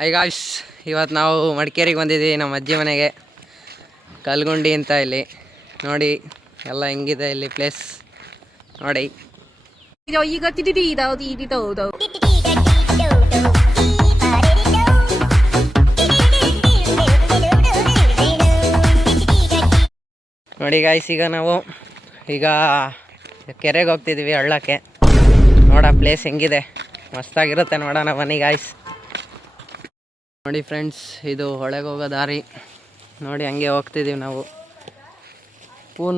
Hi guys, ಇವತ್ತು ನಾವು ಮಡಿಕೇರಿಗೆ ಬಂದಿದ್ದೀವಿ ನಮ್ಮ ಅಜ್ಜಿ ಮನೆಗೆ. ಕಲ್ಗುಂಡಿ ಅಂತ ಇಲ್ಲಿ ನೋಡಿ ಎಲ್ಲ ಹೆಂಗಿದೆ ಇಲ್ಲಿ ಪ್ಲೇಸ್ ನೋಡಿ. ನೋಡಿ ಗಾಯ್ಸ್, ಈಗ ಕೆರೆಗೆ ಹೋಗ್ತಿದ್ದೀವಿ, ಹಳ್ಳಕ್ಕೆ. ನೋಡ ಪ್ಲೇಸ್ ಹೆಂಗಿದೆ, ಮಸ್ತಾಗಿರುತ್ತೆ, ನೋಡೋಣ ಬನ್ನಿ ಗಾಯ್ಸ್. ನೋಡಿ ಫ್ರೆಂಡ್ಸ್, ಇದು ಹೊಳೆಗೆ ಹೋಗೋ ದಾರಿ. ನೋಡಿ ಹಂಗೆ ಹೋಗ್ತಿದ್ದೀವಿ ನಾವು.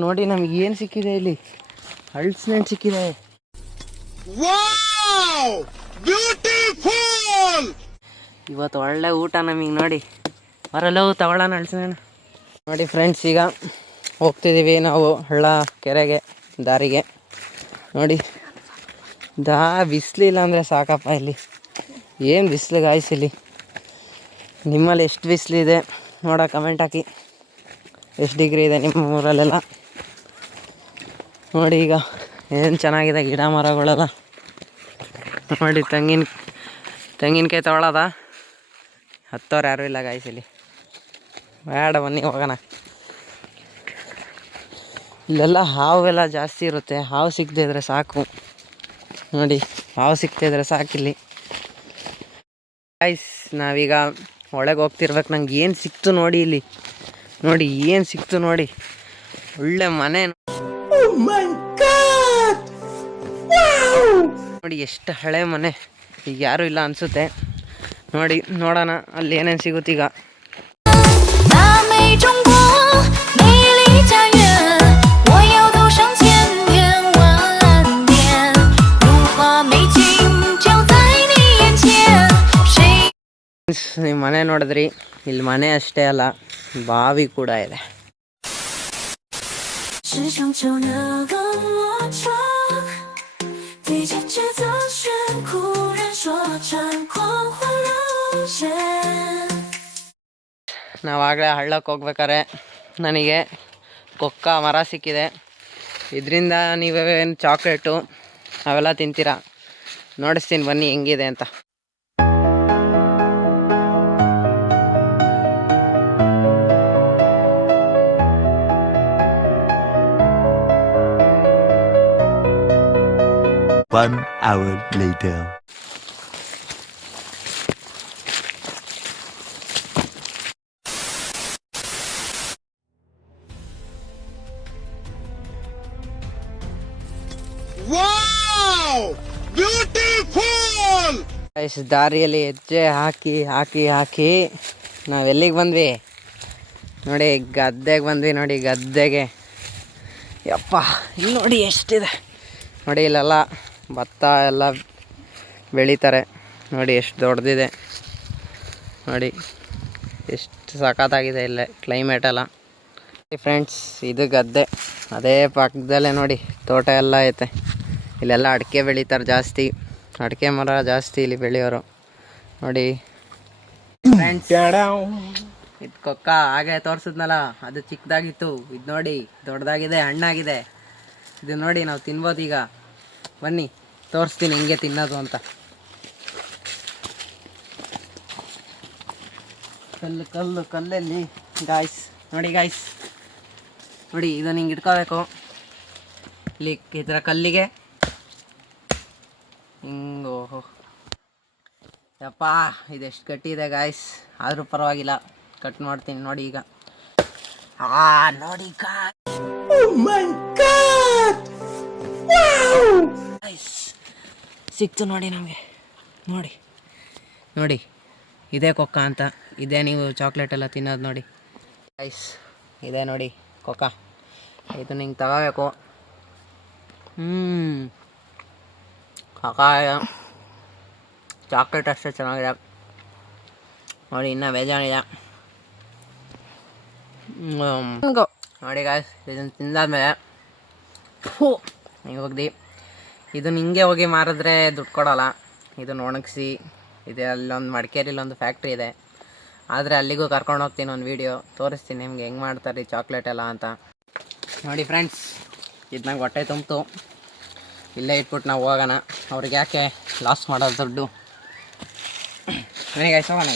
ನೋಡಿ ನಮ್ಗೆ ಏನು ಸಿಕ್ಕಿದೆ ಇಲ್ಲಿ, ಹಳ್ಸಿನೆಣ್ಣು ಸಿಕ್ಕಿದೆ. ಇವತ್ತು ಒಳ್ಳೆ ಊಟ ನಮಗೆ. ನೋಡಿ ಬರಲ್ಲ ತಗೊಳ್ಳೋಣ ಹಳ್ಸಿನೆಣ್ಣು. ನೋಡಿ ಫ್ರೆಂಡ್ಸ್, ಈಗ ಹೋಗ್ತಿದ್ದೀವಿ ನಾವು ಹಳ್ಳ ಕೆರೆಗೆ ದಾರಿಗೆ. ನೋಡಿ ಬಿಸಿಲಿಲ್ಲ ಅಂದರೆ ಸಾಕಪ್ಪ, ಇಲ್ಲಿ ಏನು ಬಿಸಿಲು ಗಾಯ್ಸ್. ಇಲ್ಲಿ ನಿಮ್ಮಲ್ಲಿ ಎಷ್ಟು ಬಿಸಿಲಿದೆ ನೋಡ, ಕಮೆಂಟ್ ಹಾಕಿ. ಎಷ್ಟು ಡಿಗ್ರಿ ಇದೆ ನಿಮ್ಮ ಊರಲ್ಲೆಲ್ಲ ನೋಡಿ. ಈಗ ಏನು ಚೆನ್ನಾಗಿದೆ ಗಿಡ ಮರಗಳೆಲ್ಲ ನೋಡಿ. ತೆಂಗಿನಕಾಯಿ ತಗೊಳ್ಳೋದ, ಹತ್ತೋರು ಯಾರೂ ಇಲ್ಲ ಗಾಯ್ಸ್ ಇಲ್ಲಿ. ಬೇಡ ಬನ್ನಿ ಹೋಗೋಣ. ಇಲ್ಲೆಲ್ಲ ಹಾವೆಲ್ಲ ಜಾಸ್ತಿ ಇರುತ್ತೆ, ಹಾವು ಸಿಕ್ಕದೇ ಇದ್ರೆ ಸಾಕು. ನೋಡಿ ಹಾವು ಸಿಕ್ಕದೇ ಇದ್ರೆ ಸಾಕಿಲ್ಲಿ ಗಾಯ್ಸ್. ನಾವೀಗ ಒಳಗೆ ಹೋಗ್ತಿರ್ಬೇಕು. ನಂಗೆ ಏನು ಸಿಕ್ತು ನೋಡಿ ಇಲ್ಲಿ. ನೋಡಿ ಏನು ಸಿಕ್ತು ನೋಡಿ, ಒಳ್ಳೆ ಮನೆ ನೋಡಿ. ಎಷ್ಟು ಹಳೆ ಮನೆ, ಈಗ ಯಾರೂ ಇಲ್ಲ ಅನಿಸುತ್ತೆ. ನೋಡಿ ನೋಡೋಣ ಅಲ್ಲಿ ಏನೇನು ಸಿಗುತ್ತೀಗ. ನೀವು ಮನೆ ನೋಡಿದ್ರಿ, ಇಲ್ಲಿ ಮನೆ ಅಷ್ಟೇ ಅಲ್ಲ, ಬಾವಿ ಕೂಡ ಇದೆ. ನಾವಾಗಲೇ ಹಳ್ಳಕ್ಕೆ ಹೋಗ್ಬೇಕಾರೆ ನನಗೆ ಕೊಕ್ಕ ಮರ ಸಿಕ್ಕಿದೆ. ಇದರಿಂದ ನೀವೇನು ಚಾಕ್ಲೇಟು ಅವೆಲ್ಲ ತಿಂತೀರಾ, ನೋಡಿಸ್ತೀನಿ ಬನ್ನಿ ಹೆಂಗಿದೆ ಅಂತ. One hour later. Wow! Beautiful! ದಾರಿಯಲ್ಲಿ ಹೆಜ್ಜೆ ಹಾಕಿ ಹಾಕಿ ಹಾಕಿ ನಾವೆಲ್ಲಿಗೆ ಬಂದ್ವಿ ನೋಡಿ, ಗದ್ದೆಗೆ ಬಂದ್ವಿ. ನೋಡಿ ಗದ್ದೆಗೆ, ಯಪ್ಪ ಇಲ್ಲಿ ನೋಡಿ ಎಷ್ಟಿದೆ ನೋಡಿ. ಇಲ್ಲೆಲ್ಲ ಭತ್ತ ಎಲ್ಲ ಬೆಳೀತಾರೆ ನೋಡಿ, ಎಷ್ಟು ದೊಡ್ಡದಿದೆ ನೋಡಿ, ಎಷ್ಟು ಸಖತ್ತಾಗಿದೆ ಇಲ್ಲೇ ಕ್ಲೈಮೇಟೆಲ್ಲ. ಫ್ರೆಂಡ್ಸ್, ಇದು ಗದ್ದೆ, ಅದೇ ಪಕ್ಕದಲ್ಲೇ ನೋಡಿ ತೋಟ ಎಲ್ಲ ಐತೆ. ಇಲ್ಲೆಲ್ಲ ಅಡಿಕೆ ಬೆಳೀತಾರೆ ಜಾಸ್ತಿ, ಅಡಿಕೆ ಮರ ಜಾಸ್ತಿ ಇಲ್ಲಿ ಬೆಳೆಯೋರು ನೋಡಿ. ಫ್ರೆಂಡ್ಸ್, ಇದು ಕೊಕ್ಕ ಹಾಗೆ ತೋರಿಸಿದ್ನಲ್ಲ, ಅದು ಚಿಕ್ಕದಾಗಿತ್ತು. ಇದು ನೋಡಿ ದೊಡ್ಡದಾಗಿದೆ, ಹಣ್ಣಾಗಿದೆ. ಇದು ನೋಡಿ ನಾವು ತಿನ್ಬೋದು ಈಗ. ಬನ್ನಿ ತೋರಿಸ್ತೀನಿ ಹೆಂಗೆ ತಿನ್ನೋದು ಅಂತ. ಕಲ್ಲಲ್ಲಿ ಗಾಯ್ಸ್ ನೋಡಿ. ಗಾಯ್ಸ್ ನೋಡಿ, ಇದನ್ನು ಹಿಂಗೆ ಇಟ್ಕೋಬೇಕು. ಇಲ್ಲಿ ಈ ಥರ ಕಲ್ಲಿಗೆ ಹಿಂಗೆ. ಓಹೋ ಯಪ್ಪ, ಇದೆಷ್ಟು ಗಟ್ಟಿ ಇದೆ ಗಾಯ್ಸ್. ಆದರೂ ಪರವಾಗಿಲ್ಲ, ಕಟ್ ಮಾಡ್ತೀನಿ ನೋಡಿ ಈಗ. ನೋಡಿ ಸಿಕ್ತು ನೋಡಿ ನಮಗೆ. ನೋಡಿ ನೋಡಿ, ಇದೇ ಕೊಕ್ಕ ಅಂತ. ಇದೇ ನೀವು ಚಾಕ್ಲೇಟ್ ಎಲ್ಲ ತಿನ್ನೋದು ನೋಡಿ ಗೈಸ್. ಇದೆ ನೋಡಿ ಕೊಕ್ಕ. ಇದು ನಿಂಗೆ ತಗೋಬೇಕು. ಕೊಕ್ಕ ಚಾಕ್ಲೇಟ್ ಅಷ್ಟೇ ಚೆನ್ನಾಗಿದೆ ನೋಡಿ. ಇನ್ನೂ ಬೇಜಾನಿದೆ ನೋಡಿ ಗಾಯ್ಸ್. ಇದನ್ನು ತಿಂದಾದ್ಮೇಲೆ ಹಿಂಗೆ ಹೋಗ್ದು ಇದನ್ನ ಹಿಂಗೆ ಹೋಗಿ ಮಾರಿದ್ರೆ ದುಡ್ಡು ಕೊಡೋಲ್ಲ. ಇದನ್ನು ಒಣಗಿಸಿ, ಇದೆ ಅಲ್ಲೊಂದು ಮಡಿಕೇರಿಲೊಂದು ಫ್ಯಾಕ್ಟ್ರಿ ಇದೆ, ಆದರೆ ಅಲ್ಲಿಗೂ ಕರ್ಕೊಂಡು ಹೋಗ್ತೀನಿ, ಒಂದು ವೀಡಿಯೋ ತೋರಿಸ್ತೀನಿ ನಿಮ್ಗೆ ಹೆಂಗೆ ಮಾಡ್ತಾರೆ ಚಾಕ್ಲೇಟ್ ಎಲ್ಲ ಅಂತ ನೋಡಿ. ಫ್ರೆಂಡ್ಸ್, ಇದು ನಂಗೆ ಹೊಟ್ಟೆ ತುಂಬಿತು, ಇಲ್ಲೇ ಇಟ್ಬಿಟ್ಟು ನಾವು ಹೋಗೋಣ. ಅವ್ರಿಗೆ ಯಾಕೆ ಲಾಸ್ ಮಾಡೋದು ದುಡ್ಡು. ಬನ್ನಿ ಗಾಯ್ಸ್ ಹೋಗೋಣ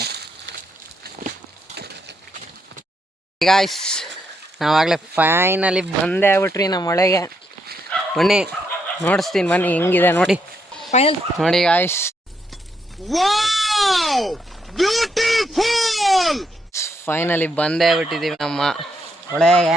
ಗಾಯ್ಸ್. ನಾವಾಗಲೇ ಫೈನಲಿ ಬಂದೇ ಆಗ್ಬಿಟ್ರಿ ನಮ್ಮ ಒಳಗೆ. ಬನ್ನಿ ನೋಡಿಸ್ತೀನಿ ಬನ್ನಿ ಹೆಂಗಿದೆ ನೋಡಿ. ಫೈನಲ್ ನೋಡಿ ಗಾಯ್ಸ್. Wow! Beautiful! ಫೈನಲಿ ಬಂದೇ ಬಿಟ್ಟಿದ್ದೀವಿ ನಮ್ಮ ಒಳಗೆ.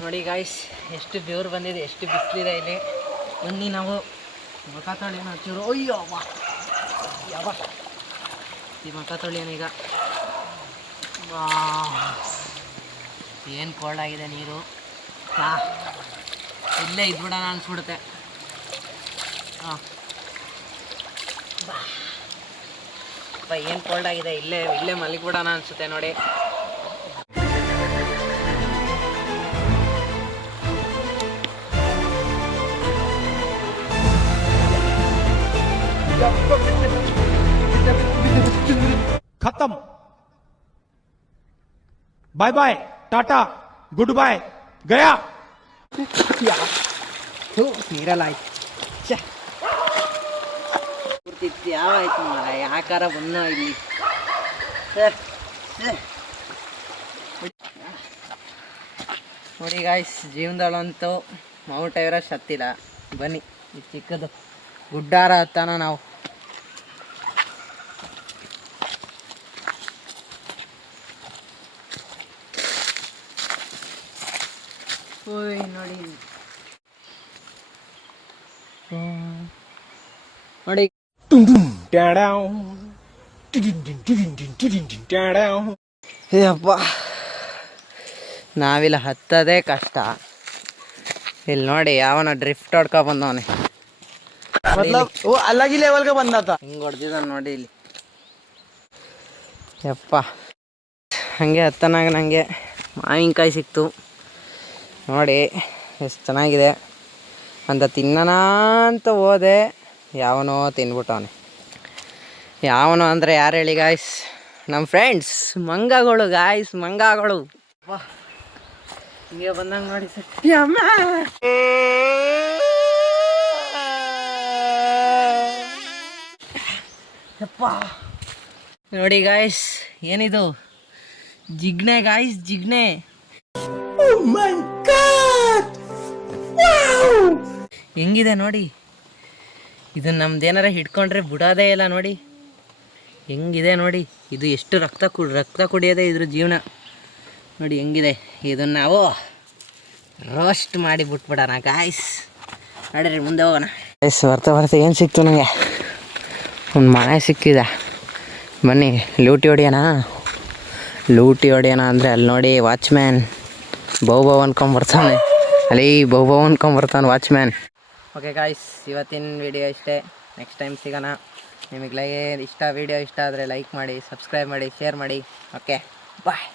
ನೋಡಿ ಗಾಯ್ಸ್ ಎಷ್ಟು ಬೆವರು ಬಂದಿದೆ, ಎಷ್ಟು ಬಿಸಿಲಿದೆ ಇಲ್ಲಿ. ಬನ್ನಿ ನಾವು ಮುಖ ತೊಳೆಯೋಣ ಚೂರು. ಅಯ್ಯೋ ಅವ್ವ ಯಾವ ಈ ಮುಖ ತೊಳೆಯೋಣ ಈಗ. ಏನು ಕೋಲ್ಡ್ ಆಗಿದೆ ನೀರು. ಇಲ್ಲೇ ಇದ್ಬಿಡೋಣ ಅನ್ಸ್ಬಿಡುತ್ತೆ. ಹಾಂ ಏನು ಕೋಲ್ಡ್ ಆಗಿದೆ, ಇಲ್ಲೇ ಮಲಗಿಬಿಡೋಣ ಅನಿಸುತ್ತೆ ನೋಡಿ. खत्म bye bye tata goodbye गया ನೀರಲ್ಲ ಆಯ್ತು ಕೂರ್ತಿತ್ತು. ಯಾವ ಆಯ್ತು ಮರ ಯಾಕಾರ ಬಂದ ಇಲ್ಲಿ. ನೋಡಿ ಗಾಯ್ಸ್ ಜೀವನದಲ್ಲಂತೂ ಮೌಂಟ್ ಎವರೆಸ್ಟ್ ಹತ್ತಿಲ್ಲ. ಬನ್ನಿ ಈ ಚಿಕ್ಕದು ಗುಡ್ಡಾರ ಹತ್ತಾನ ನಾವು. ಓಯ್ ನೋಡಿ ನೋಡಿ ಅಪ್ಪ ನಾವಿಲ್ಲ ಹತ್ತದೇ ಕಷ್ಟ. ಇಲ್ಲಿ ನೋಡಿ ಯಾವನ ಡ್ರಿಫ್ಟ್ ಹೊಡ್ಕೊ ಬಂದವನೆ. अलग ही लेवल का बंदा था. ಹಿಂಗೆ ಹೊಡೆದಿದ್ದಾನೆ ನೋಡಿ ಇಲ್ಲಿ. ಯಪ್ಪ ಹಾಗೆ ಹತ್ತನಾಗ ನನಗೆ ಮಾವಿನಕಾಯಿ ಸಿಕ್ತು ನೋಡಿ ಎಷ್ಟು ಚೆನ್ನಾಗಿದೆ ಅಂತ ತಿನ್ನೋಣ ಅಂತ ಹೋದೆ. ಯಾವನೋ ತಿನ್ಬಿಟ್ಟವನೆ. ಯಾವನೋ ಅಂದರೆ ಯಾರು ಹೇಳಿ ಗಾಯ್ಸ್? ನಮ್ಮ ಫ್ರೆಂಡ್ಸ್ ಮಂಗಗಳು ಗಾಯ್ಸ್, ಮಂಗಗಳು. ಹಿಂಗೆ ಬಂದಂಗೆ ನೋಡಿ ಸತ್ಯಮ್ಮ. ಯಪ್ಪ ನೋಡಿ ಗಾಯ್ಸ್ ಏನಿದು ಜಿಗ್ನೆ ಗಾಯ್ಸ್, ಜಿಗ್ನೆ. ಹೆಂಗಿದೆ ನೋಡಿ ಇದು. ನಮ್ದೇನಾರ ಹಿಡ್ಕೊಂಡ್ರೆ ಬಿಡೋದೇ ಇಲ್ಲ ನೋಡಿ ಹೆಂಗಿದೆ ನೋಡಿ. ಇದು ಎಷ್ಟು ರಕ್ತ ಕುಡಿಯೋದೆ ಇದ್ರ ಜೀವನ ನೋಡಿ ಹೆಂಗಿದೆ. ಇದನ್ನು ನಾವು ರೋಸ್ಟ್ ಮಾಡಿ ಬಿಟ್ಬಿಡೋಣ ಗಾಯ್ಸ್. ನಡೀರಿ ಮುಂದೆ ಹೋಗೋಣ ಗಾಯ್ಸ್. ಬರ್ತಾ ಏನು ಸಿಕ್ತು ನನಗೆ? ಒಂದು ಮನೆ ಸಿಕ್ಕಿದೆ. ಬನ್ನಿ ಲೂಟಿ ಹೊಡಿಯೋಣ ಅಂದರೆ ಅಲ್ಲಿ ನೋಡಿ ವಾಚ್ಮ್ಯಾನ್ ಬಹು ಅನ್ಕೊಂಬರ್ತಾನೆ. ಅಲ್ಲಿ ಬಹು ಅನ್ಕೊಂಬರ್ತಾನೆ ವಾಚ್ಮ್ಯಾನ್. ಓಕೆ ಗಾಯ್ಸ್ ಇವತ್ತಿನ ವಿಡಿಯೋ ಇಷ್ಟೇ. ನೆಕ್ಸ್ಟ್ ಟೈಮ್ ಸಿಗೋಣ. ನಿಮಗೆ ವಿಡಿಯೋ ಇಷ್ಟ ಆದರೆ ಲೈಕ್ ಮಾಡಿ, ಸಬ್ಸ್ಕ್ರೈಬ್ ಮಾಡಿ, ಶೇರ್ ಮಾಡಿ. ಓಕೆ ಬಾಯ್.